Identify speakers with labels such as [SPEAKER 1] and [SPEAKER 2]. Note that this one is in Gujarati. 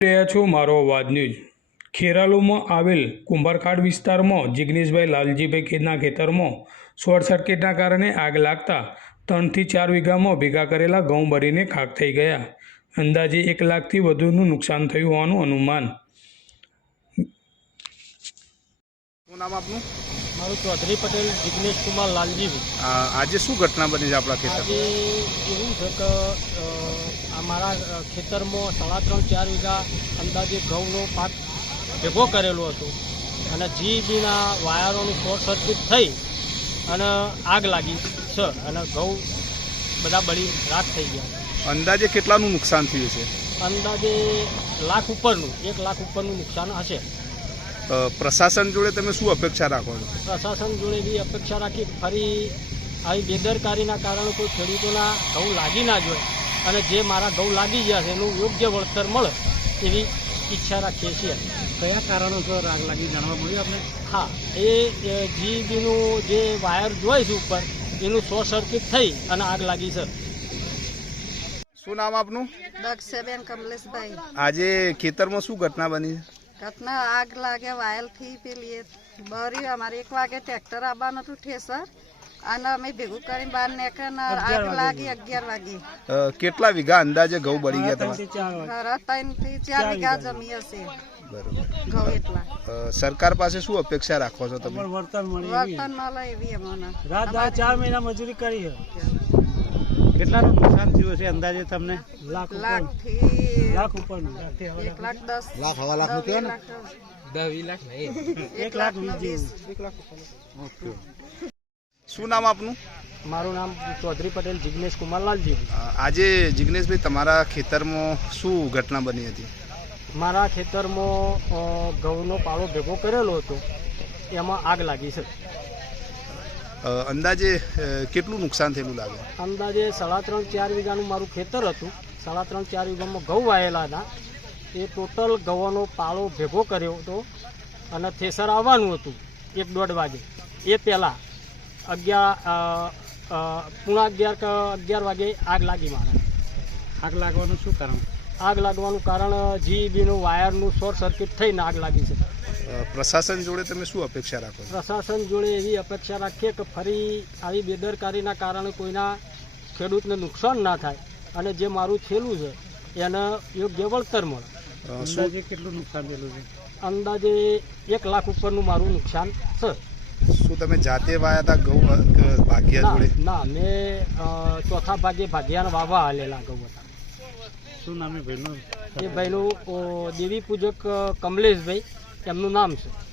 [SPEAKER 1] રહ્યા છો મારો અવાજ ન્યૂઝ। ખેરાલુમાં આવેલ કુંભારખાડ વિસ્તારમાં જિગ્નેશભાઈ લાલજીભાઈ ખેતના ખેતરમાં શોર્ટ સર્કિટના કારણે આગ લાગતા 3 થી 4 વીઘામાં ભેગા કરેલા ઘઉં બળીને ખાખ થઈ ગયા। અંદાજે 1 લાખથી વધુનું નુકસાન થયું હોવાનું અનુમાન।
[SPEAKER 2] શું નામ આપનું?
[SPEAKER 3] મારું ચૌધરી પટેલ જિગ્નેશ કુમાર લાલજીભાઈ।
[SPEAKER 2] આજે શું ઘટના બની છે આપણા ખેતર?
[SPEAKER 3] આજે એવું છે કે અમારા ખેતરમાં 3.5-4 વીઘા અંદાજે ઘઉંનો પાક ભેગો કરેલો હતો અને જીબીના વાયરોનું શોર્ટ સર્કિટ થઈ અને આગ લાગી છે અને ઘઉં બધા બળી રાખ થઈ ગયા।
[SPEAKER 2] અંદાજે કેટલાનું નુકસાન થયું છે?
[SPEAKER 3] અંદાજે 1 લાખ ઉપરનું 1 લાખ ઉપરનું નુકસાન હશે।
[SPEAKER 2] પ્રશાસન જોડે તમે શું અપેક્ષા રાખો છો?
[SPEAKER 3] પ્રશાસન જોડે બી અપેક્ષા રાખી ફરી આવી બેદરકારીના કારણે કોઈ ખેડૂતોના ઘઉં લાગી ના જોઈએ અને જે મારા ઘઉં લાગી ગયા છે એનું યોગ્ય વળતર મળે એવી ઈચ્છા રાખીએ છીએ।
[SPEAKER 4] કયા કારણોસર આગ લાગી જાણવા મળ્યું આપણે?
[SPEAKER 3] હા, એ જીબીનું જે વાયર જોઈ છે ઉપર એનું શોર્ટ સર્કિટ થઈ અને આગ લાગી છે।
[SPEAKER 2] શું નામ આપનું?
[SPEAKER 5] દક્ષાબેન કમલેશભાઈ।
[SPEAKER 2] આજે ખેતરમાં શું ઘટના બની છે?
[SPEAKER 5] ઘટના આગ લાગે વાયલથી પેલી બરી અમારે 1 વાગે ટ્રેક્ટર આવવાનું હતું ઠેસર અને અમે ભેગું કરીને બહાર નીકળ્યા આગ લાગી 11 વાગે।
[SPEAKER 2] કેટલા વીઘા અંદાજે ઘઉં બળી ગયા તમારે?
[SPEAKER 5] 3 થી 4 વીઘા જમી હશે ઘઉં એટલા।
[SPEAKER 2] સરકાર પાસે શું અપેક્ષા રાખો છો તમે?
[SPEAKER 4] વળતર મળી
[SPEAKER 5] વર્તન મળે એવી અમને।
[SPEAKER 4] રાત 4 મહિના મજૂરી કરી છે। કેટલાનું નુકસાન થયું છે અંદાજે તમને? લાખ ઉપરનું
[SPEAKER 5] 1,10,000
[SPEAKER 4] લાખ હવા લાખ નું કહેવાય ને?
[SPEAKER 3] 10-20 લાખ નહીં,
[SPEAKER 5] 1,20,000।
[SPEAKER 2] શું નામ આપનું?
[SPEAKER 3] મારું નામ ચૌધરી પટેલ જિગ્નેશ કુમાર લાલજીભાઈ।
[SPEAKER 2] આજે જિગ્નેશભાઈ તમારા ખેતરમાં શું ઘટના બની હતી?
[SPEAKER 3] મારા ખેતરમાં ઘઉંનો પાળો ભેગો કરેલો હતો એમાં આગ લાગી છે।
[SPEAKER 2] અંદાજે કેટલું નુકસાન થયેલું લાગે?
[SPEAKER 3] અંદાજે 3.5-4 વીઘાનું મારું ખેતર હતું। 3.5-4 વીઘામાં ઘઉં વાયેલા હતા। એ ટોટલ ઘઉંનો પાળો ભેગો કર્યો હતો અને થેસર આવવાનું હતું 1-1.5 વાગે। એ પહેલાં 11 વાગે આગ લાગી મારે।
[SPEAKER 4] આગ લાગવાનું શું કારણ?
[SPEAKER 3] આગ લાગવાનું કારણ જીબીનું વાયરનું શોર્ટ સર્કિટ થઈને આગ લાગી છે।
[SPEAKER 2] પ્રશાસન જોડે તમે શું અપેક્ષા રાખો છો?
[SPEAKER 3] પ્રશાસન જોડે એવી અપેક્ષા રાખીએ કે ફરી આવી બેદરકારીના કારણે કોઈના ખેડૂતને નુકસાન ના થાય અને જે મારું થયેલું છે એને યોગ્ય વળતર મળે।
[SPEAKER 4] અંદાજે કેટલું નુકસાન થયેલું છે?
[SPEAKER 3] અંદાજે 1 લાખ ઉપરનું મારું નુકસાન છે।
[SPEAKER 2] શું તમે જાતે વાયા હતા ઘઉં ભાગ્યા જોડે?
[SPEAKER 3] ના, મેં ચોથા ભાગે ભાગ્યાના વાવા હાલેલા ઘઉં હતા।
[SPEAKER 4] શું નામ એ ભાઈનું?
[SPEAKER 3] એ ભાઈનું દેવી પૂજક કમલેશભાઈ એમનું નામ છે।